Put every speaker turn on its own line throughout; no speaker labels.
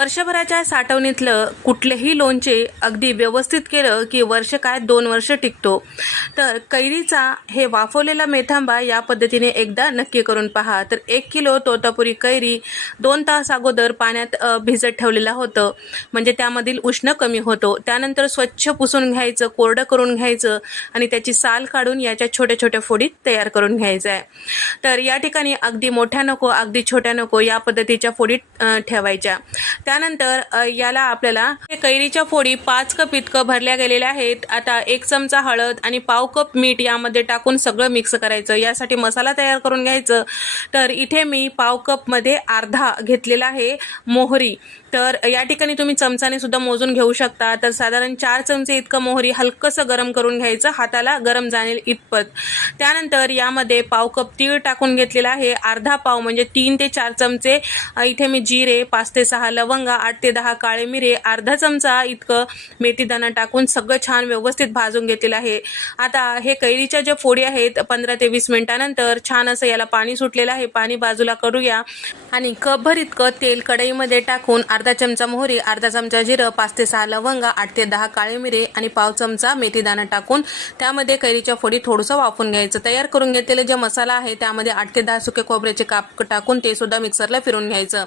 वर्षभराच्या साठवणीतलं कुठलेही लोणचे अगदी व्यवस्थित केलं की वर्ष काय दोन वर्ष टिकतो. तर कैरीचा हे वाफवलेला मेथांबा या पद्धतीने एकदा नक्की करून पहा. तर एक किलो तोतापुरी कैरी दोन तास अगोदर पाण्यात भिजत ठेवलेलं होतं. म्हणजे त्यामधील उष्ण कमी होतो. त्यानंतर स्वच्छ पुसून घ्यायचं कोरडं करून घ्यायचं आणि त्याची साल काढून याच्या छोट्या छोट्या फोडीत तयार करून घ्यायचं आहे तर या ठिकाणी अगदी मोठ्या नको अगदी छोट्या नको या पद्धतीच्या फोडीत ठेवायच्या. त्यानंतर याला आपल्याला हे कैरीच्या फोडी पाच कप इतकं भरल्या गेलेल्या आहेत. आता एक चमचा हळद आणि पाव कप मीठ यामध्ये टाकून सगळं मिक्स करायचं. यासाठी मसाला तयार करून घ्यायचं. तर इथे मी पाव कपमध्ये अर्धा घेतलेला आहे मोहरी. तर या ठिकाणी तुम्ही चमचाने सुद्धा मोजून घेऊ शकता. तर साधारण चार चमचे इतकं मोहरी हलकंसं गरम करून घ्यायचं. हाताला गरम जाणेल इतपत. त्यानंतर यामध्ये पाव कप तीळ टाकून घेतलेला आहे. अर्धा पाव म्हणजे तीन ते चार चमचे. इथे मी जिरे पाच ते सहा लवंग आठ ते दहा काळे मिरे अर्धा चमचा इतकं मेथीदाणा टाकून सगळं छान व्यवस्थित भाजून घेतलेलं आहे. आता हे कैरीच्या ज्या फोडी आहेत पंधरा ते वीस मिनिटानंतर छान असं याला पाणी सुटलेलं आहे. पाणी बाजूला करूया. आणि कपभर इतकं तेल कढईमध्ये टाकून अर्धा चमचा मोहरी अर्धा चमचा जिरं पाच ते सहा लवंगा आठ ते दहा काळे मिरे आणि पाव चमचा मेथीदाणा टाकून त्यामध्ये कैरीच्या फोडी थोडंसं वाफून घ्यायचं. तयार करून घेतलेले जे मसाला आहे त्यामध्ये आठ ते दहा सुके खोबऱ्याचे काप टाकून ते सुद्धा मिक्सरला फिरून घ्यायचं.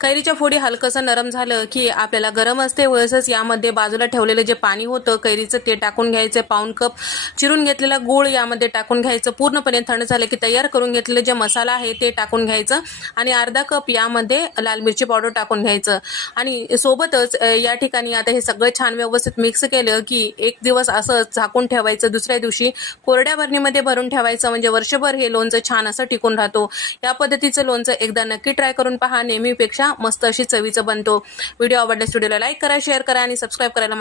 कैरीच्या फोडी हलकंसं नरम झालं की आपल्याला गरम असते वळसच यामध्ये बाजूला ठेवलेलं जे पाणी होतं कैरीचं ते टाकून घ्यायचं पाऊन कप चिरून घेतलेला गूळ यामध्ये टाकून घ्यायचं. पूर्णपणे थंड झालं की तयार करून घेतलेलं जे मसाला आहे ते टाकून घ्यायचं आणि अर्धा कप यामध्ये लाल मिरची पावडर टाकून घ्यायचं. आणि सोबतच या ठिकाणी आता हे सगळं छान व्यवस्थित मिक्स केलं की एक दिवस असं झाकून ठेवायचं दुसऱ्या दिवशी कोरड्या भरणीमध्ये भरून ठेवायचं. म्हणजे वर्षभर हे लोणचं छान असं टिकून राहतो. या पद्धतीचं लोणचं एकदा नक्की ट्राय करून पहा. नेहमीपेक्षा मस्त अशी चवीचं बनतो व्हिडिओ आवडल्यास व्हिडिओला लाईक करा शेअर करा आणि सबस्क्राईब करायला